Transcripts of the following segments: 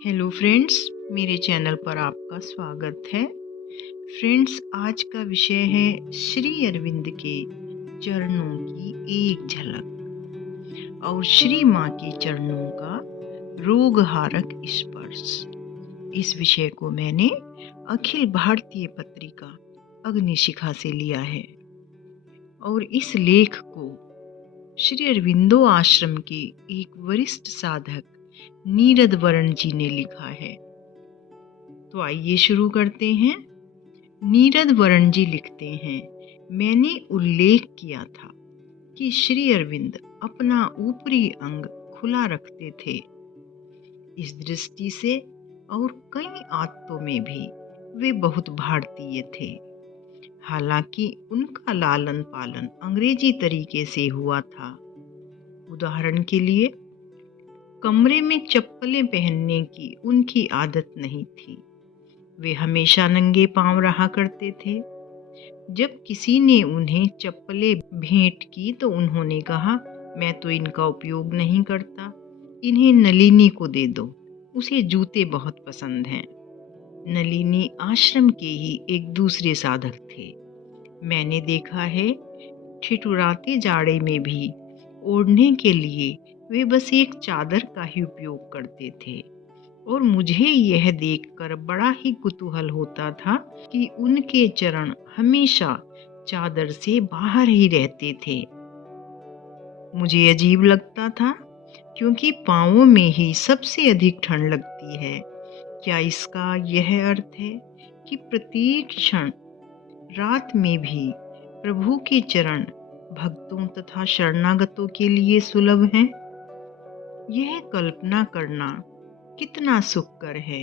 Hello friends, मेरे channel पर आपका स्वागत है। फ्रेंड्स, आज का विषय है श्री अरविंद के चरणों की एक झलक और श्री माँ के चरणों का रोगहारक स्पर्श। इस विषय को मैंने अखिल भारतीय पत्रिका अग्निशिखा से लिया है और इस लेख को श्री अरविंदो आश्रम के एक वरिष्ठ साधक नीरद वरण जी ने लिखा है। तो आइए शुरू करते हैं। नीरद वरण जी लिखते हैं, मैंने उल्लेख किया था कि श्री अरविंद अपना ऊपरी अंग खुला रखते थे। इस दृष्टि से और कई आदतों में भी वे बहुत भारतीय थे। हालांकि उनका लालन पालन अंग्रेजी तरीके से हुआ था। उदाहरण के लिए, कमरे में चप्पलें पहनने की उनकी आदत नहीं थी। वे हमेशा नंगे पांव रहा करते थे। जब किसी ने उन्हें चप्पलें भेंट की तो उन्होंने कहा, मैं तो इनका उपयोग नहीं करता, इन्हें नलिनी को दे दो, उसे जूते बहुत पसंद हैं। नलिनी आश्रम के ही एक दूसरे साधक थे। मैंने देखा है, ठिठुराते जाड़े में भी ओढ़ने के लिए वे बस एक चादर का ही उपयोग करते थे और मुझे यह देखकर बड़ा ही कुतूहल होता था कि उनके चरण हमेशा चादर से बाहर ही रहते थे। मुझे अजीब लगता था क्योंकि पांवों में ही सबसे अधिक ठंड लगती है। क्या इसका यह अर्थ है कि प्रत्येक क्षण रात में भी प्रभु के चरण भक्तों तथा शरणागतों के लिए सुलभ हैं? यह कल्पना करना कितना सुखकर है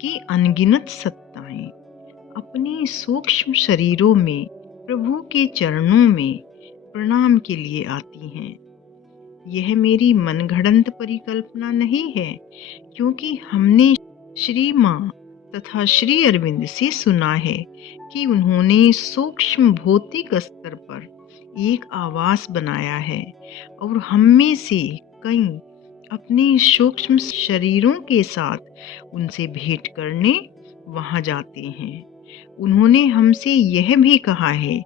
कि अनगिनत सत्ताएं अपने सूक्ष्म शरीरों में प्रभु के चरणों में प्रणाम के लिए आती हैं। यह मेरी मनगढ़ंत परिकल्पना नहीं है, क्योंकि हमने श्री माँ तथा श्री अरविंद से सुना है कि उन्होंने सूक्ष्म भौतिक स्तर पर एक आवास बनाया है और हम में से कई अपने सूक्ष्म शरीरों के साथ उनसे भेंट करने वहां जाते हैं। उन्होंने हमसे यह भी कहा है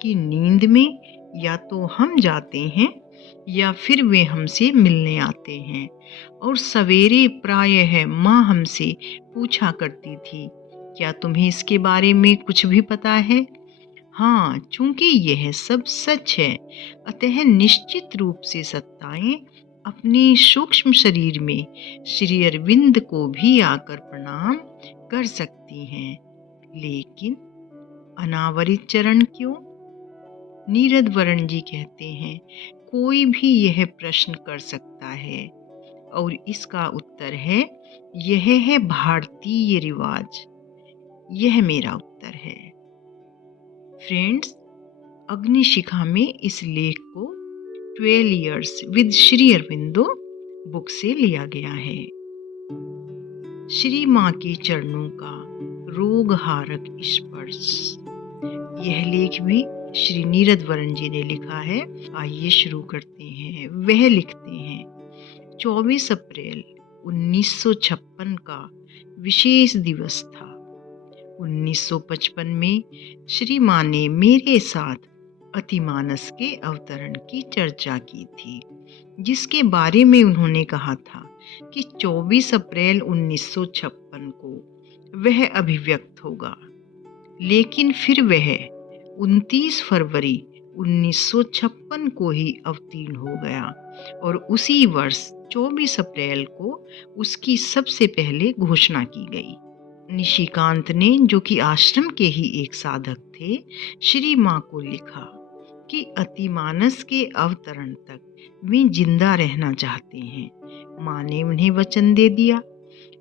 कि नींद में या तो हम जाते हैं या फिर वे हमसे मिलने आते हैं। और सवेरे प्रायः माँ हमसे पूछा करती थी, क्या तुम्हें इसके बारे में कुछ भी पता है? हाँ, चूंकि यह सब सच है, अतः निश्चित रूप से सत्ताएं अपने सूक्ष्म शरीर में श्री अरविंद को भी आकर प्रणाम कर सकती हैं। लेकिन अनावरित चरण क्यों? नीरद वरण जी कहते हैं, कोई भी यह प्रश्न कर सकता है और इसका उत्तर है, यह है भारतीय रिवाज। यह मेरा उत्तर है। फ्रेंड्स, अग्निशिखा में इस लेख को 12 years with Shri Aurobindo book से लिया गया है। श्री माँ के चरणों का रोगहारक स्पर्श। यह लेख भी श्री नीरद वरण जी ने लिखा है। आइए शुरू करते हैं। वह लिखते हैं, 24 अप्रैल 1956 का विशेष दिवस था। 1955 में श्री माँ ने मेरे साथ अतिमानस के अवतरण की चर्चा की थी, जिसके बारे में उन्होंने कहा था कि 24 अप्रैल 1956 को वह अभिव्यक्त होगा। लेकिन फिर वह 29 फरवरी 1956 को ही अवतीर्ण हो गया और उसी वर्ष 24 अप्रैल को उसकी सबसे पहले घोषणा की गई। निशिकांत ने, जो कि आश्रम के ही एक साधक थे, श्री माँ को लिखा कि अतिमानस के अवतरण तक वे जिंदा रहना चाहते हैं। माँ ने उन्हें वचन दे दिया।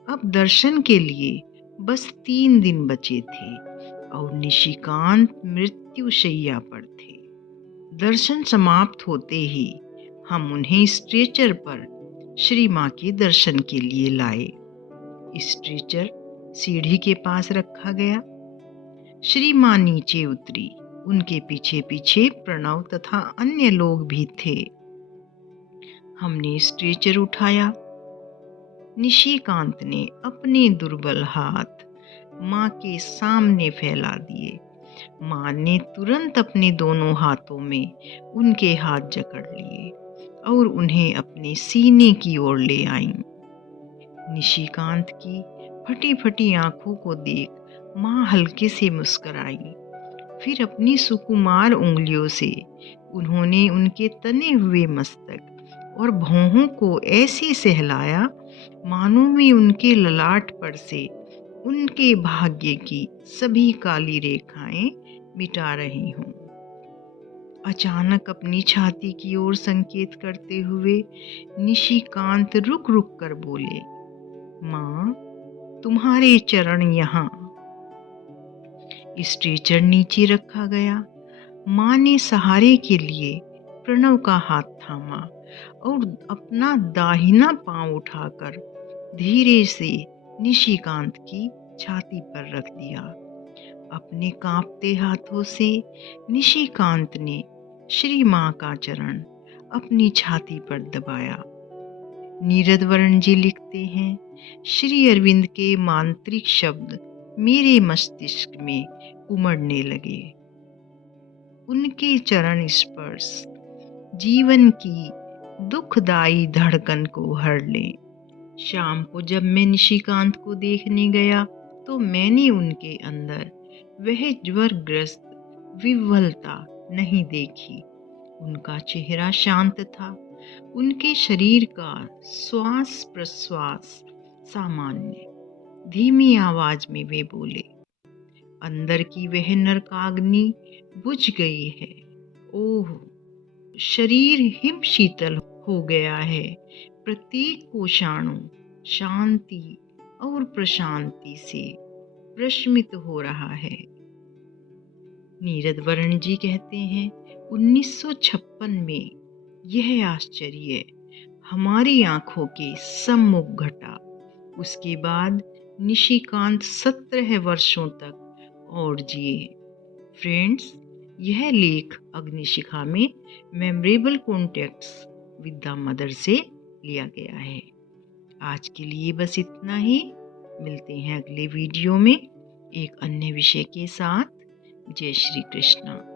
अब दर्शन के लिए बस 3 दिन बचे थे और निशिकांत मृत्युशैया पर थे। दर्शन समाप्त होते ही हम उन्हें स्ट्रेचर पर श्री माँ के दर्शन के लिए लाए। स्ट्रेचर सीढ़ी के पास रखा गया। श्री माँ नीचे उतरी। उनके पीछे पीछे प्रणव तथा अन्य लोग भी थे। हमने स्ट्रेचर उठाया। निशिकांत ने अपने दुर्बल हाथ माँ के सामने फैला दिए। माँ ने तुरंत अपने दोनों हाथों में उनके हाथ जकड़ लिए और उन्हें अपने सीने की ओर ले आईं। निशिकांत की फटी फटी आंखों को देख माँ हल्के से मुस्कुराई। फिर अपनी सुकुमार उंगलियों से उन्होंने उनके तने हुए मस्तक और भौहों को ऐसे सहलाया मानो में उनके ललाट पर से उनके भाग्य की सभी काली रेखाएं मिटा रही हूँ। अचानक अपनी छाती की ओर संकेत करते हुए निशिकांत रुक रुक कर बोले, माँ, तुम्हारे चरण यहाँ। स्ट्रेचर नीचे रखा गया। माँ ने सहारे के लिए प्रणव का हाथ थामा और अपना दाहिना पांव उठाकर धीरे से निशिकांत की छाती पर रख दिया। अपने कांपते हाथों से निशिकांत ने श्री माँ का चरण अपनी छाती पर दबाया। नीरद वर्ण जी लिखते हैं, श्री अरविंद के मांत्रिक शब्द मेरे मस्तिष्क में उमड़ने लगे। उनके चरण स्पर्श जीवन की दुखदाई धड़कन को हर ले। शाम को जब मैं निशिकांत को देखने गया तो मैंने उनके अंदर वह ज्वरग्रस्त विह्वलता नहीं देखी। उनका चेहरा शांत था। उनके शरीर का श्वास प्रश्वास सामान्य। धीमी आवाज में वे बोले, अंदर की वह नरकाग्नि बुझ गई है। ओह, शरीर हिम शीतल हो गया है। प्रत्येक कोशाणु शांति और प्रशांति से प्रशमित हो रहा है। नीरद वर्ण जी कहते हैं, 1956 में यह आश्चर्य हमारी आंखों के सम्मुख घटा। उसके बाद निशिकांत 17 वर्षों तक और जिए। फ्रेंड्स, यह लेख अग्निशिखा में memorable contacts with the mother से लिया गया है। आज के लिए बस इतना ही। मिलते हैं अगले वीडियो में एक अन्य विषय के साथ। जय श्री कृष्णा।